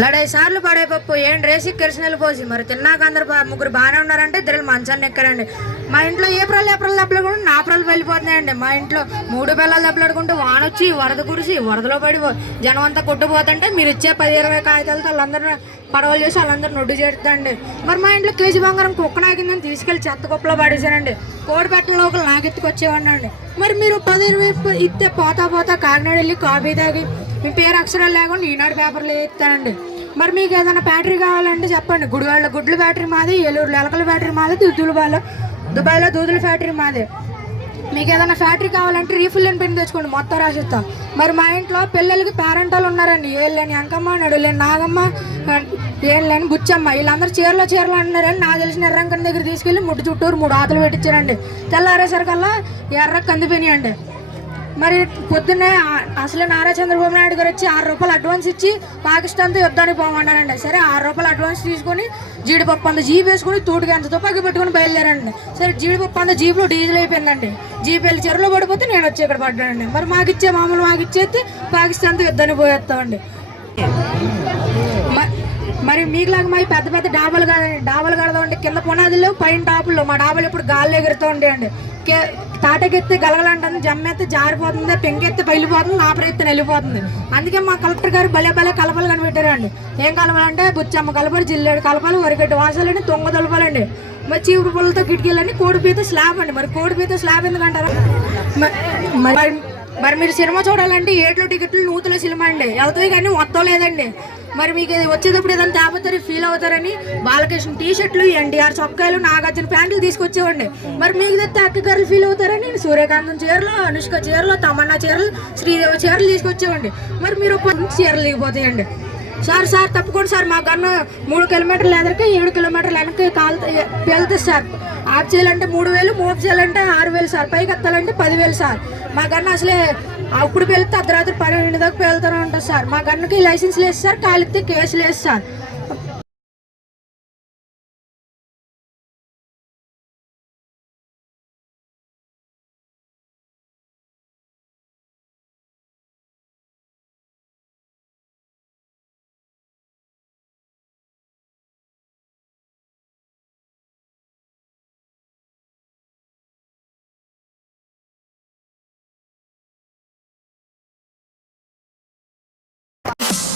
లడై సార్లు పడే పప్పు ఏం రేసి కిరసనలు పోసి మరి తిన్నాక అందరు ముగ్గురు బాగానే ఉన్నారంటే ఇద్దరు మంచాన్ని ఎక్కారండి. మా ఇంట్లో ఏప్రిల్ ఏప్రిల్ నా ప్రలు వెళ్ళిపోతున్నాయండి. మా ఇంట్లో మూడు పిల్లలు దెబ్బలాడుకుంటే వాన వచ్చి వరద కురిసి వరదలో పడి జనం అంతా కొట్టుపోతుంటే మీరు ఇచ్చే పది ఇరవై కాగితాలతో వాళ్ళందరూ పడవలు చేసి వాళ్ళందరూ నొడ్డు చేరుతండి మరి మా ఇంట్లో కేజీ బంగారం కుక్క నాగిందని తీసుకెళ్ళి చెత్త కుప్పలో పడేశానండి కోడి పెట్టిన లోపల నాకెత్తుకొచ్చేవాడిని అండి మరి మీరు పది ఇరవై ఇస్తే పోతా పోతా కాకినాడ వెళ్ళి కాఫీ తాగి మీ పేరు అక్షరాలు లేకుండా ఈనాడు పేపర్లు వేస్తానండి మరి మీకు ఏదైనా బ్యాటరీ కావాలంటే చెప్పండి. గుడివాళ్ళ గుడ్ల బ్యాటరీ మాది ఏలూరులో ఎలకల బ్యాటరీ మాది దుద్దులబాలో దుబాయ్లో దూదుల ఫ్యాక్టరీ మాది. మీకు ఏదైనా ఫ్యాక్టరీ కావాలంటే రీఫిల్ అని పెన్ తెచ్చుకోండి. మొత్తం రాసిస్తాం. మరి మా ఇంట్లో పిల్లలకి పేరెంటాలు ఉన్నారండి. ఏళ్ళని అంకమ్మ నడులేని నాగమ్మ ఏళ్ళని బుచ్చమ్మ. వీళ్ళందరూ చీరలో చీరలు అంటున్నారని నాకు తెలిసిన ఎర్రంకన్ దగ్గర తీసుకెళ్ళి ముట్టు చుట్టూరు మూడు ఆతలు పెట్టించారండి. తెల్లారేసరికల్లా ఎర్ర కందిపోయినాయండి మరి పొద్దున్నే అసలు నారా చంద్రబాబు నాయుడు గారు వచ్చి ఆరు రూపాయలు అడ్వాన్స్ ఇచ్చి పాకిస్తాన్తో యుద్ధానికి పోమన్నారండి సరే ఆరు రూపాయలు అడ్వాన్స్ తీసుకొని జీడిపప్పు అంత జీప్ వేసుకుని తూటికి అంత తుపాకి పెట్టుకుని బయలుదేరండి సరే జీడిపప్పు అంత జీప్లో డీజిల్ అయిపోయిందండి. జీప్ వెళ్ళి చెరువులో పడిపోతే నేను వచ్చి ఇక్కడ పడ్డానండి. మరి మాకు ఇచ్చే మామూలు మాకు ఇచ్చేస్తే పాకిస్తాన్తో యుద్ధానికి పోయేస్తామండి. మరి మీకులాగా మరి పెద్ద పెద్ద డాబాలు కాదండి డాబాలు కడదామండి కింద పునాదులు పైన టాపుల్లో మా డాబాలు ఇప్పుడు గాల్లో ఎగురుతూ ఉంటాయండి. తాటకెత్తి తాటకెత్తే గలగలంటుంది జమ్మెత్తే జారిపోతుంది పెంకెత్తి పగిలిపోతుంది నాపరెత్తే వెళ్ళిపోతుంది అందుకే మా కలెక్టర్ గారు భలే భలే కలపలు కనిపెట్టారండి. ఏం కలపాలంటే బుచ్చమ్మ కలపలు జిల్లేడు కలపాలు వరిగడ్డి వాసాలండి తొంగ తలపాలండి. మరి చీపురు పుల్లతో కిటికీలని కోడిపీత స్లాబ్ అండి. మరి కోడిపీత స్లాబ్ ఎందుకంటారా? మరి మరి మీరు సినిమా చూడాలంటే ఏట్లో టికెట్లు నూతుల సినిమా అండి. వెళ్తాయి కానీ మొత్తం లేదండి. మరి మీకు వచ్చేటప్పుడు ఏదైనా తేపోతారు ఫీల్ అవుతారని బాలకృష్ణ టీ షర్ట్లు ఎన్టీఆర్ చొక్కాయలు నాగార్జున ప్యాంట్లు తీసుకొచ్చేవండి మరి మీకు తెస్తే అక్క ఫీల్ అవుతారని సూర్యకాంతం చీరలు అనుష్క చీరలు తమన్నా చీరలు శ్రీదేవి చీరలు తీసుకొచ్చేవండి మరి మీరు చీరలు దిగిపోతాయండి. సార్ సార్ తప్పకుండా సార్ మా గన్ను మూడు కిలోమీటర్లు ఎదరికి ఏడు కిలోమీటర్లు వెనక్కి కాల్ వెళ్తుంది సార్. ఆఫ్ చేయాలంటే మూడు వేలు మూవ్ చేయాలంటే ఆరు వేలు సార్. పైకి ఎత్తాలంటే పదివేలు సార్. మా గన్ను అసలే అప్పుడు వెళ్తే అర్ధరాత్రి పన్నెండు దాకా వెళ్తూనే ఉంటుంది సార్. మా గన్నుకి లైసెన్స్ లేదు సార్ కాలిస్తే కేసు లేదు సార్. Bye.